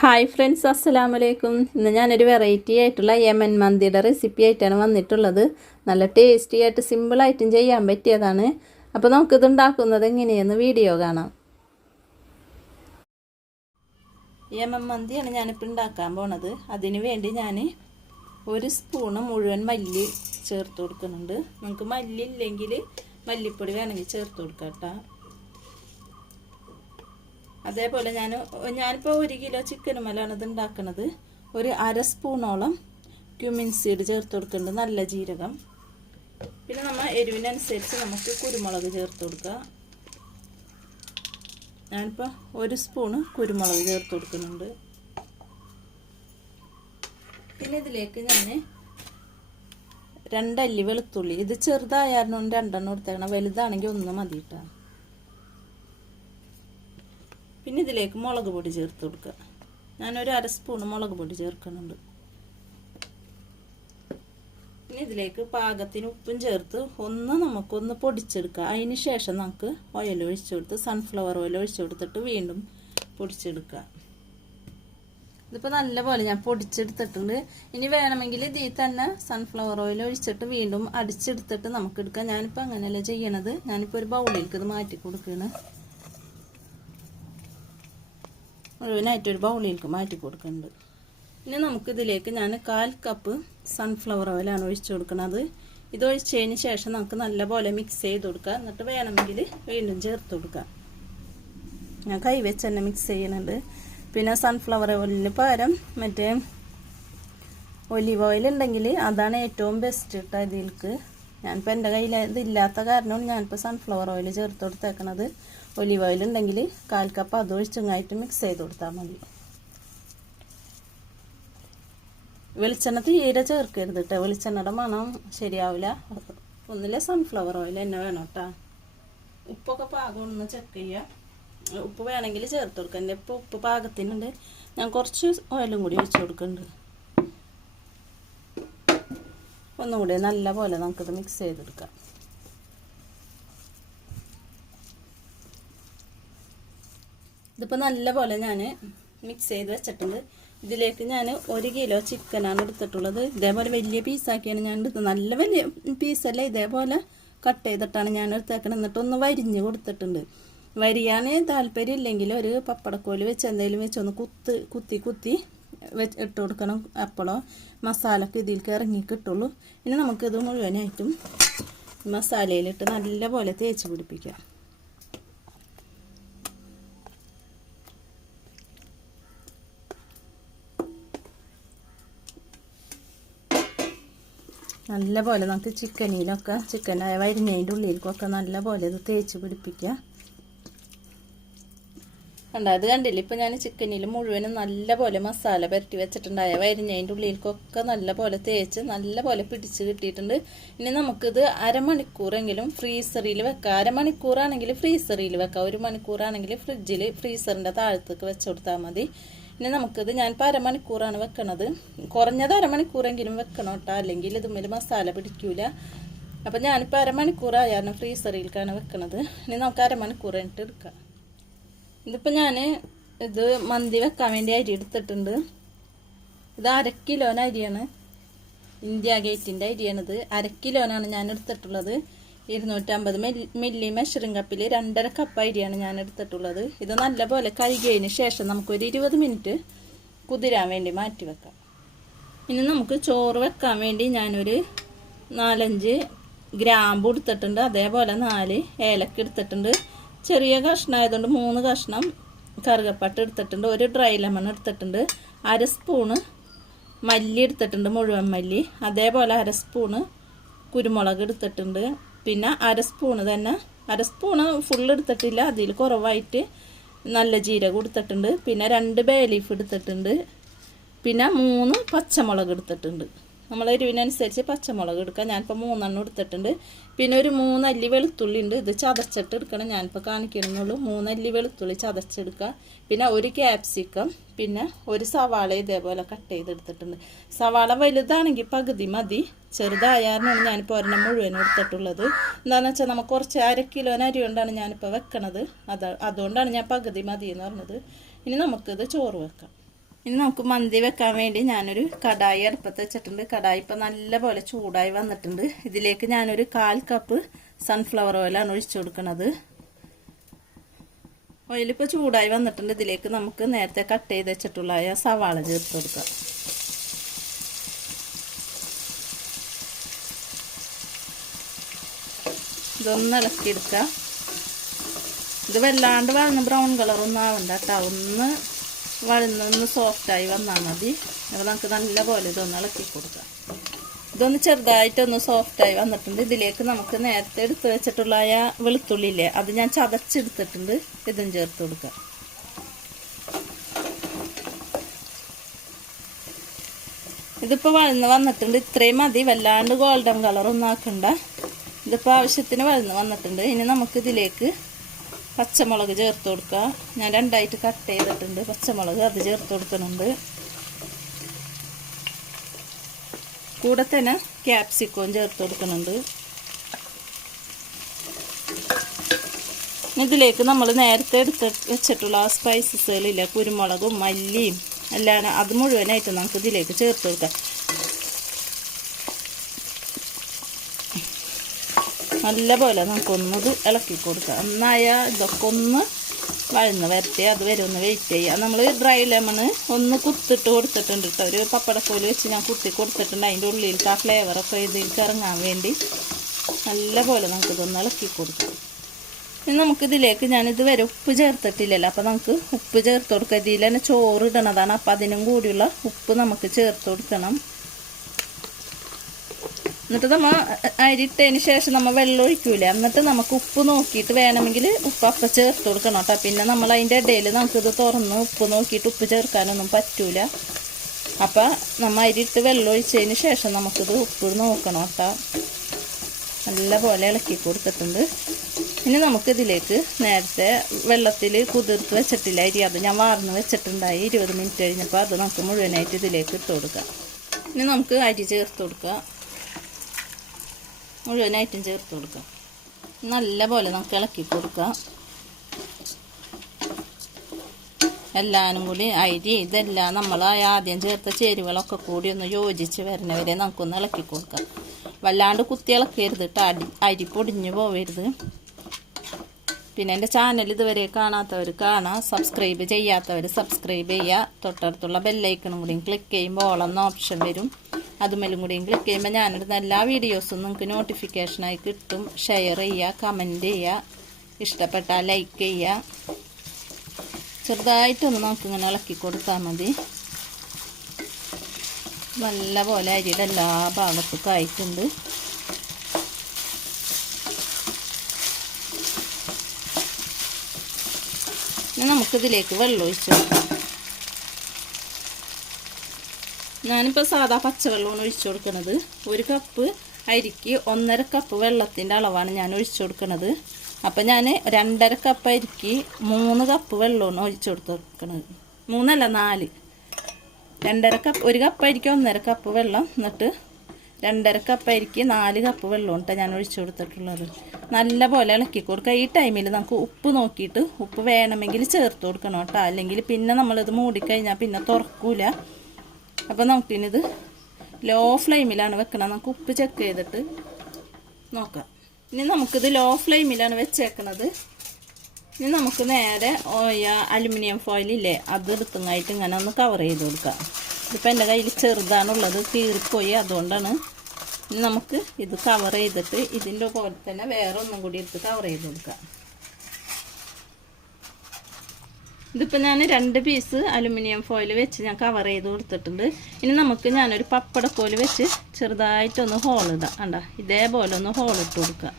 Hi friends, അസ്സലാമു അലൈക്കും. ഇന്ന് ഞാനൊരു വെറൈറ്റി ആയിട്ടുള്ള യമൻ മന്തിയുടെ റെസിപ്പി ആയിട്ടാണ് വന്നിട്ടുള്ളത്. നല്ല ടേസ്റ്റി ആയിട്ട് സിമ്പിളായിട്ടും ചെയ്യാൻ പറ്റിയതാണ്. അപ്പോൾ നമുക്കിത് ഉണ്ടാക്കുന്നത് എങ്ങനെയെന്ന് വീഡിയോ കാണാം. യമൻ മന്തിയാണ് ഞാനിപ്പോൾ ഉണ്ടാക്കാൻ പോണത്. അതിന് വേണ്ടി ഞാൻ 1 സ്പൂണ് മുഴുവൻ മല്ലി ചേർത്ത് കൊടുക്കുന്നുണ്ട്. നമുക്ക് മല്ലി ഇല്ലെങ്കിൽ മല്ലിപ്പൊടി വേണമെങ്കിൽ ചേർത്ത് കൊടുക്കാം കേട്ടോ. അതേപോലെ ഞാനിപ്പോൾ 1 കിലോ ചിക്കനുമല്ലാണ് ഇത് ഉണ്ടാക്കുന്നത്. ഒരു 1/2 സ്പൂണോളം ക്യുമിൻ സീഡ് ചേർത്ത് കൊടുക്കുന്നുണ്ട്, നല്ല ജീരകം. പിന്നെ നമ്മൾ എരിവിനനുസരിച്ച് നമുക്ക് കുരുമുളക് ചേർത്ത് കൊടുക്കുക. ഞാനിപ്പോൾ 1 സ്പൂണ് കുരുമുളക് ചേർത്ത് കൊടുക്കുന്നുണ്ട്. പിന്നെ ഇതിലേക്ക് ഞാൻ 2 അല്ലി വെളുത്തുള്ളി, ഇത് ചെറുതായിരുന്നു 2 എണ്ണം എടുത്തേക്കണം, വലുതാണെങ്കിൽ 1 മതി കേട്ടോ. പിന്നെ ഇതിലേക്ക് മുളക് പൊടി ചേർത്ത് കൊടുക്കുക. ഞാനൊരു 1/2 സ്പൂൺ മുളക് പൊടി ചേർക്കുന്നുണ്ട്. പിന്നെ ഇതിലേക്ക് പാകത്തിന് ഉപ്പും ചേർത്ത് നമുക്കൊന്ന് പൊടിച്ചെടുക്കുക. അതിന് ശേഷം നമുക്ക് ഓയിൽ ഒഴിച്ചു കൊടുത്ത് സൺഫ്ലവർ ഓയിൽ ഒഴിച്ചു കൊടുത്തിട്ട് വീണ്ടും പൊടിച്ചെടുക്കുക. ഇതിപ്പോൾ നല്ലപോലെ ഞാൻ പൊടിച്ചെടുത്തിട്ടുണ്ട്. ഇനി വേണമെങ്കിൽ ഇതിൽ തന്നെ സൺഫ്ലവർ ഓയിൽ ഒഴിച്ചിട്ട് വീണ്ടും അടിച്ചെടുത്തിട്ട് നമുക്ക് എടുക്കാം. ഞാനിപ്പോൾ അങ്ങനെയല്ല ചെയ്യണത്. ഞാനിപ്പോൾ ഒരു ബൗളിലേക്ക് ഇത് മാറ്റി കൊടുക്കുകയാണ്. മുഴുവനായിട്ട് ഒരു ബൗളിലേക്ക് മാറ്റി കൊടുക്കുന്നുണ്ട്. ഇനി നമുക്കിതിലേക്ക് ഞാൻ 1/4 കപ്പ് സൺഫ്ലവർ ഓയിലാണ് ഒഴിച്ചു കൊടുക്കുന്നത്. ഇത് ഒഴിച്ചതിന് ശേഷം നമുക്ക് നല്ലപോലെ മിക്സ് ചെയ്ത് കൊടുക്കുക. എന്നിട്ട് വേണമെങ്കിൽ വീണ്ടും ചേർത്ത് കൊടുക്കുക. ഞാൻ കൈവച്ച് തന്നെ മിക്സ് ചെയ്യുന്നുണ്ട്. പിന്നെ സൺഫ്ലവർ ഓയിലിന് പകരം മറ്റേ ഒലിവ് ഓയിൽ ഉണ്ടെങ്കിൽ അതാണ് ഏറ്റവും ബെസ്റ്റ് കേട്ടോ ഇതിലേക്ക്. ഞാനിപ്പോൾ എൻ്റെ കയ്യിൽ ഇതില്ലാത്ത കാരണമാണ് ഞാനിപ്പോൾ സൺഫ്ലവർ ഓയിൽ ചേർത്ത് കൊടുത്തേക്കണത്. ഒലിവ് ഓയിൽ ഉണ്ടെങ്കിൽ 1/4 കപ്പ് അത് ഒഴിച്ചങ്ങായിട്ട് മിക്സ് ചെയ്ത് കൊടുത്താൽ മതി. വെളിച്ചെണ്ണ തീരെ ചേർക്കരുത് കേട്ടോ, വെളിച്ചെണ്ണയുടെ മണം ശരിയാവില്ല. ഒന്നിലെ സൺഫ്ലവർ ഓയിൽ തന്നെ വേണം കേട്ടോ. ഉപ്പൊക്കെ പാകം ഒന്ന് ചെക്ക് ചെയ്യുക. ഉപ്പ് വേണമെങ്കിൽ ചേർത്ത് കൊടുക്കുക. എൻ്റെ ഇപ്പോൾ ഉപ്പ് പാകത്തിനുണ്ട്. ഞാൻ കുറച്ച് ഓയിലും കൂടി ഒഴിച്ച് കൊടുക്കുന്നുണ്ട്. ഒന്നുകൂടി നല്ല പോലെ നമുക്കിത് മിക്സ് ചെയ്തെടുക്കാം. ഇതിപ്പോൾ നല്ല പോലെ ഞാൻ മിക്സ് ചെയ്ത് വെച്ചിട്ടുണ്ട്. ഇതിലേക്ക് ഞാൻ 1 കിലോ ചിക്കനാണ് എടുത്തിട്ടുള്ളത്. ഇതേപോലെ വലിയ പീസാക്കിയാണ് ഞാൻ എടുത്തത്. നല്ല വലിയ പീസല്ല, ഇതേപോലെ കട്ട് ചെയ്തിട്ടാണ് ഞാൻ എടുത്തേക്കണം. എന്നിട്ടൊന്ന് വരിഞ്ഞ് കൊടുത്തിട്ടുണ്ട്. വരിയാൻ താല്പര്യം ഇല്ലെങ്കിൽ ഒരു പപ്പടക്കോല് വെച്ച് എന്തെങ്കിലും വെച്ച് ഒന്ന് കുത്തി ഇട്ട് കൊടുക്കണം. അപ്പോഴോ മസാലക്ക് ഇതിലേക്ക് ഇറങ്ങി കിട്ടുള്ളൂ. ഇനി നമുക്കിത് മുഴുവനായിട്ടും മസാലയിലിട്ട് നല്ല പോലെ തേച്ച് പിടിപ്പിക്കാം. നല്ല പോലെ നമുക്ക് ചിക്കനായ വരിഞ്ഞതിൻ്റെ ഉള്ളിലേക്കൊക്കെ നല്ല പോലെ ഇത് തേച്ച് പിടിപ്പിക്കുക. അത് കണ്ടില്ല, ഇപ്പം ഞാൻ ചിക്കനിൽ മുഴുവനും നല്ല പോലെ മസാല പുരട്ടി വെച്ചിട്ടുണ്ടായ വരിഞ്ഞതിൻ്റെ ഉള്ളിലേക്കൊക്കെ നല്ല പോലെ തേച്ച് നല്ല പോലെ പിടിച്ച് കിട്ടിയിട്ടുണ്ട്. ഇനി നമുക്കിത് അരമണിക്കൂറെങ്കിലും ഫ്രീസറിൽ വെക്കാം. അരമണിക്കൂറാണെങ്കിൽ ഫ്രീസറിൽ വെക്കാം. 1 മണിക്കൂറാണെങ്കിൽ ഫ്രീസറിൻ്റെ താഴത്തേക്ക് വെച്ച് കൊടുത്താൽ മതി. ഇനി നമുക്കിത് ഞാനിപ്പോൾ അരമണിക്കൂറാണ് വെക്കണത്. കുറഞ്ഞത് അരമണിക്കൂറെങ്കിലും വെക്കണം കേട്ടോ, അല്ലെങ്കിൽ ഇതുമ്മേൽ മസാല പിടിക്കൂല. അപ്പം ഞാനിപ്പോൾ അരമണിക്കൂറായാണ് ഫ്രീസറിലേക്കാണ് വെക്കണത്. ഇനി നമുക്ക് അരമണിക്കൂർ കഴിഞ്ഞിട്ട് എടുക്കാം. ഇതിപ്പോൾ ഞാൻ ഇത് മന്തി വെക്കാൻ വേണ്ടി അരി എടുത്തിട്ടുണ്ട്. ഇത് 1/2 കിലോന് അരിയാണ്, ഇന്ത്യ ഗേറ്റിൻ്റെ അരിയാണിത്. 1/2 കിലോനാണ് ഞാൻ എടുത്തിട്ടുള്ളത്. 250 മില്ലി മെഷറിംഗ് കപ്പിൽ 2.5 കപ്പ് അരിയാണ് ഞാൻ എടുത്തിട്ടുള്ളത്. ഇത് നല്ലപോലെ കഴുകിയതിന് ശേഷം നമുക്കൊരു 20 മിനിറ്റ് കുതിരാൻ വേണ്ടി മാറ്റി വെക്കാം. ഇനി നമുക്ക് ചോറ് വെക്കാൻ വേണ്ടി ഞാനൊരു 4-5 ഗ്രാമ്പു എടുത്തിട്ടുണ്ട്. അതേപോലെ 4 ഏലക്ക എടുത്തിട്ടുണ്ട്. ചെറിയ കഷ്ണമായതുകൊണ്ട് 3 കഷ്ണം കറുകപ്പട്ട എടുത്തിട്ടുണ്ട്. ഒരു ഡ്രൈ ലെമൺ എടുത്തിട്ടുണ്ട്. 1/2 സ്പൂണ് മല്ലി എടുത്തിട്ടുണ്ട്, മുഴുവൻ മല്ലി. അതേപോലെ 1/2 സ്പൂണ് കുരുമുളക് എടുത്തിട്ടുണ്ട്. പിന്നെ 1/2 സ്പൂണ് തന്നെ, 1/2 സ്പൂണ് ഫുൾ എടുത്തിട്ടില്ല, അതിൽ കുറവായിട്ട് നല്ല ജീരകം എടുത്തിട്ടുണ്ട്. പിന്നെ 2 ബേ ലീഫ് എടുത്തിട്ടുണ്ട്. പിന്നെ 3 പച്ചമുളക് എടുത്തിട്ടുണ്ട്. നമ്മൾ എരിവിനനുസരിച്ച് പച്ചമുളക് എടുക്കുക. ഞാനിപ്പോൾ 3 എണ്ണം എടുത്തിട്ടുണ്ട്. പിന്നെ ഒരു 3 അല്ലി വെളുത്തുള്ളി ഉണ്ട്. ഇത് ചതച്ചിട്ട് എടുക്കണം, ഞാനിപ്പോൾ കാണിക്കണമെന്നുള്ളൂ. 3 അല്ലി വെളുത്തുള്ളി ചതച്ചെടുക്കുക. പിന്നെ 1 ക്യാപ്സിക്കം, പിന്നെ ഒരു സവാള ഇതേപോലെ കട്ട് ചെയ്തെടുത്തിട്ടുണ്ട്. സവാള വലുതാണെങ്കിൽ പകുതി മതി, ചെറുതായാലാണ് ഞാനിപ്പോൾ ഒരെണ്ണം മുഴുവനും എടുത്തിട്ടുള്ളത്. എന്താണെന്ന് വെച്ചാൽ നമുക്ക് കുറച്ച് 1/2 കിലോന് അരി കൊണ്ടാണ് ഞാനിപ്പോൾ വെക്കണത്. അതുകൊണ്ടാണ് ഞാൻ പകുതി മതി എന്ന് പറഞ്ഞത്. ഇനി നമുക്കിത് ചോറ് വെക്കാം. ഇനി നമുക്ക് മന്തി വെക്കാൻ വേണ്ടി ഞാനൊരു കടായി അടുപ്പത്ത് വെച്ചിട്ടുണ്ട്. കടായി ഇപ്പം നല്ല പോലെ ചൂടായി വന്നിട്ടുണ്ട്. ഇതിലേക്ക് ഞാനൊരു 1/4 കപ്പ് സൺഫ്ലവർ ഓയിലാണ് ഒഴിച്ചു കൊടുക്കുന്നത്. ഓയിലിപ്പോൾ ചൂടായി വന്നിട്ടുണ്ട്. ഇതിലേക്ക് നമുക്ക് നേരത്തെ കട്ട് ചെയ്ത് വെച്ചിട്ടുള്ള സവാള ചേർത്ത് കൊടുക്കാം. ഇതൊന്ന് ഇളക്കിയെടുക്കുക. ഇത് വല്ലാണ്ട് വഴന്ന് ബ്രൗൺ കളറൊന്നും ആവണ്ട കേട്ടോ. ഒന്ന് വഴന്നൊന്ന് സോഫ്റ്റായി വന്നാൽ മതി. അപ്പോൾ നമുക്ക് നല്ല പോലെ ഇതൊന്ന് ഇളക്കി കൊടുക്കാം. ഇതൊന്ന് ചെറുതായിട്ടൊന്ന് സോഫ്റ്റായി വന്നിട്ടുണ്ട്. ഇതിലേക്ക് നമുക്ക് നേരത്തെ എടുത്ത് വെച്ചിട്ടുള്ള വെളുത്തുള്ളിയില്ലേ, അത് ഞാൻ ചതച്ചെടുത്തിട്ടുണ്ട്. ഇതും ചേർത്ത് കൊടുക്കാം. ഇതിപ്പോൾ വഴന്ന് വന്നിട്ടുണ്ട്. ഇത്രയും മതി, വല്ലാണ്ട് ഗോൾഡൻ കളറൊന്നും ആക്കണ്ട. ഇതിപ്പോൾ ആവശ്യത്തിന് വഴന്ന് വന്നിട്ടുണ്ട്. ഇനി നമുക്കിതിലേക്ക് പച്ചമുളക് ചേർത്ത് കൊടുക്കുക. ഞാൻ 2ആയിട്ട് കട്ട് ചെയ്തിട്ടുണ്ട് പച്ചമുളക്, അത് ചേർത്ത് കൊടുക്കുന്നുണ്ട്. കൂടെ തന്നെ ക്യാപ്സിക്കവും ചേർത്ത് കൊടുക്കുന്നുണ്ട്. ഇതിലേക്ക് നമ്മൾ നേരത്തെ എടുത്ത് വെച്ചിട്ടുള്ള സ്പൈസസുകളില്ല, കുരുമുളകും മല്ലിയും എല്ലാം, അത് മുഴുവനായിട്ട് നമുക്ക് ഇതിലേക്ക് ചേർത്ത് കൊടുക്കാം. നല്ല പോലെ നമുക്കൊന്നത് ഇളക്കി കൊടുക്കാം. ഒന്നായാൽ ഇതൊക്കെ ഒന്ന് വഴന്ന് വരട്ടെ, അത് വരെ ഒന്ന് വെയിറ്റ് ചെയ്യുക. നമ്മൾ ഡ്രൈ ലെമൺ ഒന്ന് കുത്തിട്ട് കൊടുത്തിട്ടുണ്ട് കേട്ടോ. ഒരു പപ്പടക്കോല് വെച്ച് ഞാൻ കുത്തി കൊടുത്തിട്ടുണ്ട്. അതിൻ്റെ ഉള്ളിലേക്ക് ആ ഫ്ലേവറൊക്കെ ഇതിലേക്ക് ഇറങ്ങാൻ വേണ്ടി നല്ല പോലെ നമുക്കിതൊന്ന് ഇളക്കി കൊടുക്കാം. ഇനി നമുക്കിതിലേക്ക് ഞാനിത് വരെ ഉപ്പ് ചേർത്തിട്ടില്ലല്ലോ, അപ്പോൾ നമുക്ക് ഉപ്പ് ചേർത്ത് കൊടുക്കുക. ഇതിൽ തന്നെ ചോറ് ഇടണതാണ്, അപ്പോൾ അതിനും കൂടിയുള്ള ഉപ്പ് നമുക്ക് ചേർത്ത് കൊടുക്കണം. എന്നിട്ട് നമ്മൾ അരിട്ടതിന് ശേഷം നമ്മൾ വെള്ളം ഒഴിക്കൂല. എന്നിട്ട് നമുക്ക് ഉപ്പ് നോക്കിയിട്ട് വേണമെങ്കിൽ ഉപ്പ് അപ്പം ചേർത്ത് കൊടുക്കണം കേട്ടോ. പിന്നെ നമ്മൾ അതിൻ്റെ ഇടയിൽ നമുക്കിത് തുറന്ന് ഉപ്പ് നോക്കിയിട്ട് ഉപ്പ് ചേർക്കാനൊന്നും പറ്റൂല. അപ്പം നമ്മൾ അരിയിട്ട് വെള്ളം ഒഴിച്ചതിന് ശേഷം നമുക്കിത് ഉപ്പ് നോക്കണം കേട്ടോ. നല്ല പോലെ ഇളക്കി കൊടുത്തിട്ടുണ്ട്. ഇനി നമുക്കിതിലേക്ക് നേരത്തെ വെള്ളത്തിൽ കുതിർത്ത് വെച്ചിട്ടില്ല അരി, അത് ഞാൻ വാർന്ന് വെച്ചിട്ടുണ്ടായി. 20 മിനിറ്റ് കഴിഞ്ഞപ്പോൾ അത് നമുക്ക് മുഴുവനായിട്ട് ഇതിലേക്ക് ഇട്ട് കൊടുക്കാം. ഇനി നമുക്ക് അരി ചേർത്ത് കൊടുക്കാം. മുഴുവനായിട്ടും ചേർത്ത് കൊടുക്കാം. നല്ല പോലെ നമുക്ക് ഇളക്കി കൊടുക്കാം. എല്ലാവരും കൂടി അരി ഇതെല്ലാം നമ്മൾ ആദ്യം ചേർത്ത ചേരുവകളൊക്കെ കൂടി ഒന്ന് യോജിച്ച് വരുന്നവരെ നമുക്കൊന്ന് ഇളക്കി കൊടുക്കാം. വല്ലാണ്ട് കുത്തി ഇളക്കരുത് കേട്ടോ, അരി പൊടിഞ്ഞു പോവരുത്. പിന്നെ എൻ്റെ ചാനൽ ഇതുവരെ കാണാത്തവർ കാണാം, സബ്സ്ക്രൈബ് ചെയ്യാത്തവർ സബ്സ്ക്രൈബ് ചെയ്യുക. തൊട്ടടുത്തുള്ള ബെല്ലൈക്കണും കൂടിയും ക്ലിക്ക് ചെയ്യുമ്പോൾ ഓൾ എന്ന ഓപ്ഷൻ വരും. അതുമേലും കൂടിയും ക്ലിക്ക് ചെയ്യുമ്പോൾ ഞാനിടുന്ന എല്ലാ വീഡിയോസും നിങ്ങൾക്ക് നോട്ടിഫിക്കേഷനായി കിട്ടും. ഷെയർ ചെയ്യുക, കമൻറ്റ് ചെയ്യുക, ഇഷ്ടപ്പെട്ടാൽ ലൈക്ക് ചെയ്യുക. ചെറുതായിട്ടൊന്ന് നമുക്കിങ്ങനെ ഇളക്കി കൊടുത്താൽ മതി. നല്ല പോലെ അരിയുടെ എല്ലാ ഭാഗത്തും ആയിട്ടുണ്ട്. ഇനി നമുക്കിതിലേക്ക് വെള്ളം ഒഴിച്ച് കൊടുക്കാം. ഞാനിപ്പോൾ സാധാ പച്ചവെള്ളമാണ് ഒഴിച്ചു കൊടുക്കുന്നത്. 1 കപ്പ് അരിക്ക് 1.5 കപ്പ് വെള്ളത്തിൻ്റെ അളവാണ് ഞാൻ ഒഴിച്ചു കൊടുക്കുന്നത്. അപ്പം ഞാൻ 2.5 കപ്പ് അരിക്ക് 3 കപ്പ് വെള്ളമാണ് ഒഴിച്ചു കൊടുക്കുന്നത്. 3 അല്ല 4. 2.5 കപ്പ്, 1 കപ്പ് അരിക്ക് 1.5 കപ്പ് വെള്ളം, എന്നിട്ട് 2.5 കപ്പ് അരിക്ക് 4 കപ്പ് വെള്ളമാണ് കേട്ടോ ഞാൻ ഒഴിച്ചു കൊടുത്തിട്ടുള്ളത്. നല്ല പോലെ ഇളക്കി കൊടുക്കുക. ഈ ടൈമിൽ നമുക്ക് ഉപ്പ് നോക്കിയിട്ട് ഉപ്പ് വേണമെങ്കിൽ ചേർത്ത് കൊടുക്കണം കേട്ടോ. അല്ലെങ്കിൽ പിന്നെ നമ്മളിത് മൂടിക്കഴിഞ്ഞാൽ പിന്നെ തുറക്കൂല. അപ്പോൾ നമുക്കിനിത് ലോ ഫ്ലെയിമിലാണ് വെക്കണം. നമുക്ക് ഉപ്പ് ചെക്ക് ചെയ്തിട്ട് നോക്കാം. ഇനി നമുക്കിത് ലോ ഫ്ലെയിമിലാണ് വെച്ചേക്കണത്. ഇനി നമുക്ക് നേരെ അലുമിനിയം ഫോയിലില്ലേ, അത് എടുത്തുങ്ങായിട്ട് ഇങ്ങനെ ഒന്ന് കവർ ചെയ്ത് കൊടുക്കാം. ഇതിപ്പോൾ എൻ്റെ കയ്യിൽ ചെറുതാണുള്ളത്, കീറിപ്പോയി, അതുകൊണ്ടാണ്. ഇനി നമുക്ക് ഇത് കവർ ചെയ്തിട്ട് ഇതിൻ്റെ പോലെ തന്നെ വേറെ ഒന്നും കൂടി എടുത്ത് കവർ ചെയ്ത് കൊടുക്കാം. ഇതിപ്പോൾ ഞാൻ 2 പീസ് അലുമിനിയം ഫോയിൽ വെച്ച് ഞാൻ കവർ ചെയ്ത് കൊടുത്തിട്ടുണ്ട്. ഇനി നമുക്ക് ഞാനൊരു പപ്പടക്കോല് വെച്ച് ചെറുതായിട്ടൊന്ന് ഹോളിടാം. കണ്ടോ, ഇതേപോലെ ഒന്ന് ഹോളിട്ട് കൊടുക്കുക.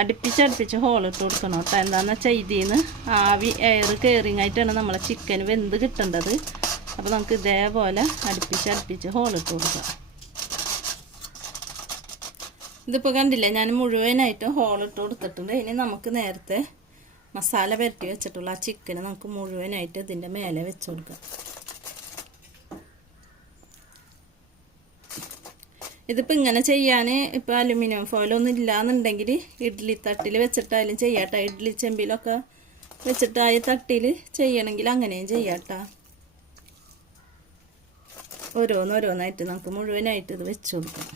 അടുപ്പിച്ചടുപ്പിച്ച് ഹോളിട്ട് കൊടുക്കണം കേട്ടോ. എന്താണെന്ന് വെച്ചാൽ ഇതിന്ന് ആവി എയർ കയറിങ്ങായിട്ടാണ് നമ്മളെ ചിക്കൻ വെന്ത് കിട്ടേണ്ടത്. അപ്പോൾ നമുക്ക് ഇതേപോലെ അടുപ്പിച്ചടുപ്പിച്ച് ഹോളിട്ട് കൊടുക്കാം. ഇതിപ്പോൾ കണ്ടില്ലേ, ഞാൻ മുഴുവനായിട്ട് ഹോളിട്ട് കൊടുത്തിട്ടുണ്ട്. ഇനി നമുക്ക് നേരത്തെ മസാല പുരട്ടി വെച്ചിട്ടുള്ള ആ ചിക്കന് നമുക്ക് മുഴുവനായിട്ട് ഇതിൻ്റെ മേലെ വെച്ച് കൊടുക്കാം. ഇതിപ്പോൾ ഇങ്ങനെ ചെയ്യാൻ ഇപ്പോൾ അലുമിനിയം ഫോയിലൊന്നും ഇല്ലയെന്നുണ്ടെങ്കിൽ ഇഡ്ഡലി തട്ടിൽ വെച്ചിട്ടായാലും ചെയ്യാട്ടോ. ഇഡ്ഡലി ചെമ്പിലൊക്കെ വെച്ചിട്ടായ തട്ടിൽ ചെയ്യണമെങ്കിൽ അങ്ങനെയും ചെയ്യാട്ടോ. ഓരോന്നോരോന്നായിട്ട് നമുക്ക് മുഴുവനായിട്ട് ഇത് വെച്ച് കൊടുക്കാം.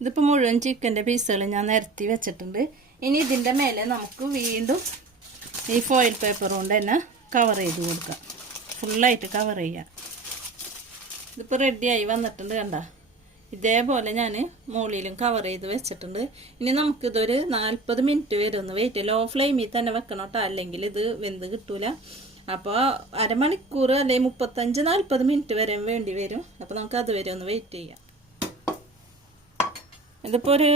ഇതിപ്പോൾ മുഴുവൻ ചിക്കൻ്റെ പീസുകൾ ഞാൻ നിരത്തി വെച്ചിട്ടുണ്ട്. ഇനി ഇതിൻ്റെ മേലെ നമുക്ക് വീണ്ടും ഈ ഫോയിൽ പേപ്പർ കൊണ്ട് തന്നെ കവർ ചെയ്ത് കൊടുക്കാം. ഫുള്ളായിട്ട് കവർ ചെയ്യാം. ഇതിപ്പോൾ റെഡിയായി വന്നിട്ടുണ്ട്. കണ്ട, ഇതേപോലെ ഞാൻ മുകളിലും കവർ ചെയ്ത് വെച്ചിട്ടുണ്ട്. ഇനി നമുക്കിതൊരു 40 മിനിറ്റ് വരെ ഒന്ന് വെയിറ്റ് ചെയ്യാം. ലോ ഫ്ലെയിമിൽ തന്നെ വെക്കണം കേട്ടോ, അല്ലെങ്കിൽ ഇത് വെന്ത് കിട്ടൂല. അപ്പോൾ അരമണിക്കൂർ അല്ലെങ്കിൽ 35-40 മിനിറ്റ് വരെ വേണ്ടി വരും. അപ്പോൾ നമുക്ക് അതുവരെ ഒന്ന് വെയിറ്റ് ചെയ്യാം. ഇതിപ്പോൾ ഒരു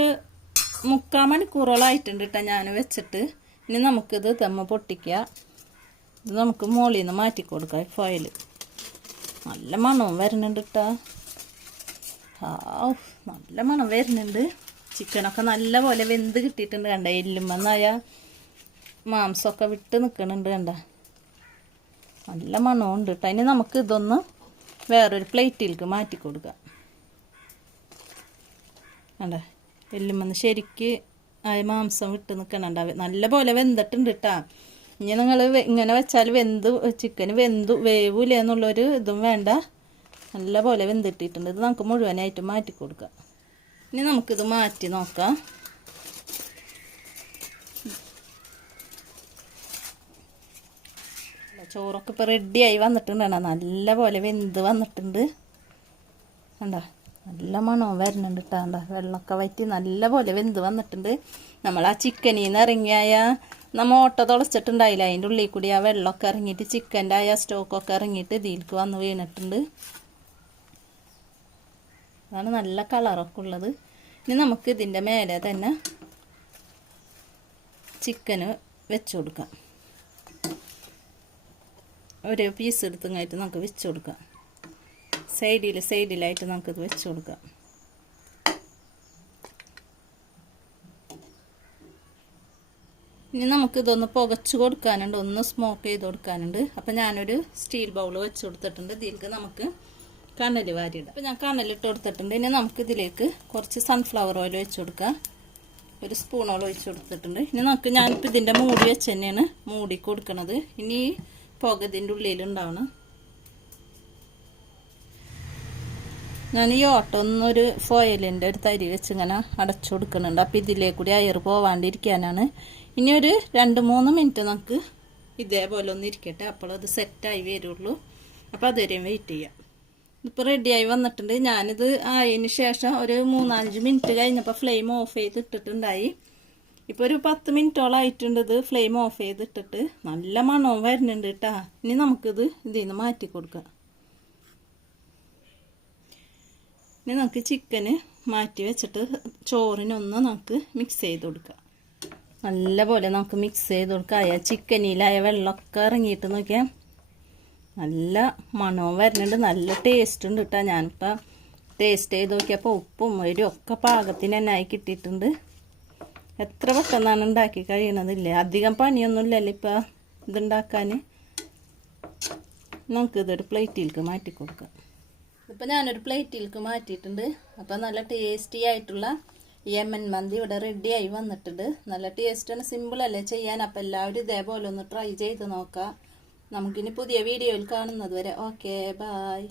3/4 മണിക്കൂറോളമായിട്ടുണ്ട് കേട്ടോ ഞാൻ വെച്ചിട്ട്. ഇനി നമുക്കിത് ദമ്മ പൊട്ടിക്കുക. ഇത് നമുക്ക് മുകളിൽ നിന്ന് മാറ്റി കൊടുക്കാം. ഫോയിൽ നല്ല മണവും വരുന്നുണ്ട് കേട്ടോ. നല്ല മണം വരുന്നുണ്ട്. ചിക്കനൊക്കെ നല്ല പോലെ വെന്ത് കിട്ടിയിട്ടുണ്ട്. കണ്ട, എല്ലുമെന്നായ മാംസമൊക്കെ വിട്ട് നിൽക്കുന്നുണ്ട്. കണ്ട, നല്ല മണവും ഉണ്ട് കേട്ടോ. ഇനി നമുക്ക് ഇതൊന്ന് വേറൊരു പ്ലേറ്റിലേക്ക് മാറ്റി കൊടുക്കാം. കണ്ട, എല്ലുമെന്ന് ശരിക്ക് ആ മാംസം വിട്ട് നിൽക്കണുണ്ട്. നല്ല പോലെ വെന്തിട്ടുണ്ട് കേട്ടോ. ഇനി നിങ്ങൾ ഇങ്ങനെ വെച്ചാൽ ചിക്കന് വേവൂല എന്നുള്ളൊരു ഇതും വേണ്ട. നല്ല പോലെ വെന്തിട്ടിട്ടുണ്ട്. ഇത് നമുക്ക് മുഴുവനായിട്ട് മാറ്റി കൊടുക്കാം. ഇനി നമുക്കിത് മാറ്റി നോക്കാം. ചോറൊക്കെ ഇപ്പോൾ റെഡിയായി വന്നിട്ടുണ്ട്. നല്ല പോലെ വെന്ത് വന്നിട്ടുണ്ട്. കണ്ടോ, നല്ല മണവും വരുന്നുണ്ട് കേട്ടോ. കണ്ടോ, വെള്ളമൊക്കെ വറ്റി നല്ല പോലെ വെന്ത് വന്നിട്ടുണ്ട്. നമ്മൾ ആ ചിക്കനിൽ നിന്ന് ഇറങ്ങിയായ നമ്മൾ ഓട്ട തുളച്ചിട്ടുണ്ടായില്ല, അതിൻ്റെ ഉള്ളിൽ കൂടി ആ വെള്ളമൊക്കെ ഇറങ്ങിയിട്ട് ചിക്കൻ്റെ ആയ സ്റ്റോക്കൊക്കെ ഇറങ്ങിയിട്ട് ഇതിലേക്ക് വന്ന് വീണിട്ടുണ്ട്. അതാണ് നല്ല കളറൊക്കെ ഉള്ളത്. ഇനി നമുക്ക് ഇതിൻ്റെ മേലെ തന്നെ ചിക്കന് വെച്ച് കൊടുക്കാം. ഒരു പീസ് എടുത്തങ്ങായിട്ട് നമുക്ക് വെച്ച് കൊടുക്കാം. സൈഡിലായിട്ട് നമുക്കിത് വെച്ച് കൊടുക്കാം. ഇനി നമുക്കിതൊന്ന് പുകച്ച് കൊടുക്കാനുണ്ട്, ഒന്ന് സ്മോക്ക് ചെയ്ത് കൊടുക്കാനുണ്ട്. അപ്പം ഞാനൊരു സ്റ്റീൽ ബൗൾ വെച്ച് കൊടുത്തിട്ടുണ്ട്. ഇതിലേക്ക് നമുക്ക് കനൽ വാരിയിടാം. അപ്പം ഞാൻ കനലിട്ട് കൊടുത്തിട്ടുണ്ട്. ഇനി നമുക്ക് ഇതിലേക്ക് കുറച്ച് സൺഫ്ലവർ ഓയിൽ ഒഴിച്ച് കൊടുക്കാം. ഒരു സ്പൂണോളം ഒഴിച്ച് കൊടുത്തിട്ടുണ്ട്. ഇനി ഞാനിപ്പോൾ ഇതിൻ്റെ മൂടി വെച്ച് തന്നെയാണ് മൂടി കൊടുക്കണത്. ഇനി പുക ഇതിൻ്റെ ഉള്ളിലുണ്ടാവണം. ഞാൻ ഈ ഓട്ടൊന്നൊരു ഫോയിലിൻ്റെ ഒരു തരി വെച്ച് ഇങ്ങനെ അടച്ചു കൊടുക്കുന്നുണ്ട്. അപ്പം ഇതിലേക്കൂടി അയർ പോവാണ്ടിരിക്കാനാണ്. ഇനി ഒരു 2-3 മിനിറ്റ് നമുക്ക് ഇതേപോലെ ഒന്ന് ഇരിക്കട്ടെ. അപ്പോൾ അത് സെറ്റായി വരുള്ളൂ. അപ്പോൾ അതുവരെയും വെയിറ്റ് ചെയ്യാം. ഇപ്പോൾ റെഡിയായി വന്നിട്ടുണ്ട്. ഞാനിത് ആയതിന് ശേഷം ഒരു 3-5 മിനിറ്റ് കഴിഞ്ഞപ്പോൾ ഫ്ലെയിം ഓഫ് ചെയ്തിട്ടിട്ടുണ്ടായി. ഇപ്പോൾ ഒരു 10 മിനിറ്റോളം ആയിട്ടുണ്ട് ഇത് ഫ്ലെയിം ഓഫ് ചെയ്തിട്ടിട്ട്. നല്ല മണവും വരുന്നുണ്ട് കേട്ടോ. ഇനി നമുക്കിത് ഇതിൽ നിന്ന് മാറ്റി കൊടുക്കാം. ഇനി നമുക്ക് ചിക്കന് മാറ്റി വെച്ചിട്ട് ചോറിനൊന്ന് നമുക്ക് മിക്സ് ചെയ്ത് കൊടുക്കാം. നല്ല പോലെ നമുക്ക് മിക്സ് ചെയ്ത് കൊടുക്കാം. ചിക്കനിലായ വെള്ളമൊക്കെ ഇറങ്ങിയിട്ട് നോക്കിയാൽ നല്ല മണവും വരുന്നുണ്ട്. നല്ല ടേസ്റ്റ് ഉണ്ട് കേട്ടോ. ഞാനിപ്പോൾ ടേസ്റ്റ് ചെയ്ത് നോക്കിയപ്പോൾ ഉപ്പും എരിവും ഒക്കെ പാകത്തിന് തന്നെ ആയി കിട്ടിയിട്ടുണ്ട്. എത്ര പെട്ടെന്നാണ് ഉണ്ടാക്കി കഴിയണതില്ലേ. അധികം പണിയൊന്നുമില്ലല്ലോ ഇപ്പോൾ ഇതുണ്ടാക്കാൻ. നമുക്കിതൊരു പ്ലേറ്റിലേക്ക് മാറ്റി കൊടുക്കാം. ഇപ്പം ഞാനൊരു പ്ലേറ്റിലേക്ക് മാറ്റിയിട്ടുണ്ട്. അപ്പം നല്ല ടേസ്റ്റി ആയിട്ടുള്ള യമൻ മന്തി ഇവിടെ റെഡിയായി വന്നിട്ടുണ്ട്. നല്ല ടേസ്റ്റാണ്, സിമ്പിളല്ലേ ചെയ്യാൻ. അപ്പം എല്ലാവരും ഇതേപോലെ ഒന്ന് ട്രൈ ചെയ്ത് നോക്കാം. നമുക്കിനി പുതിയ വീഡിയോയിൽ കാണുന്നത് വരെ ഓക്കെ, ബായ്.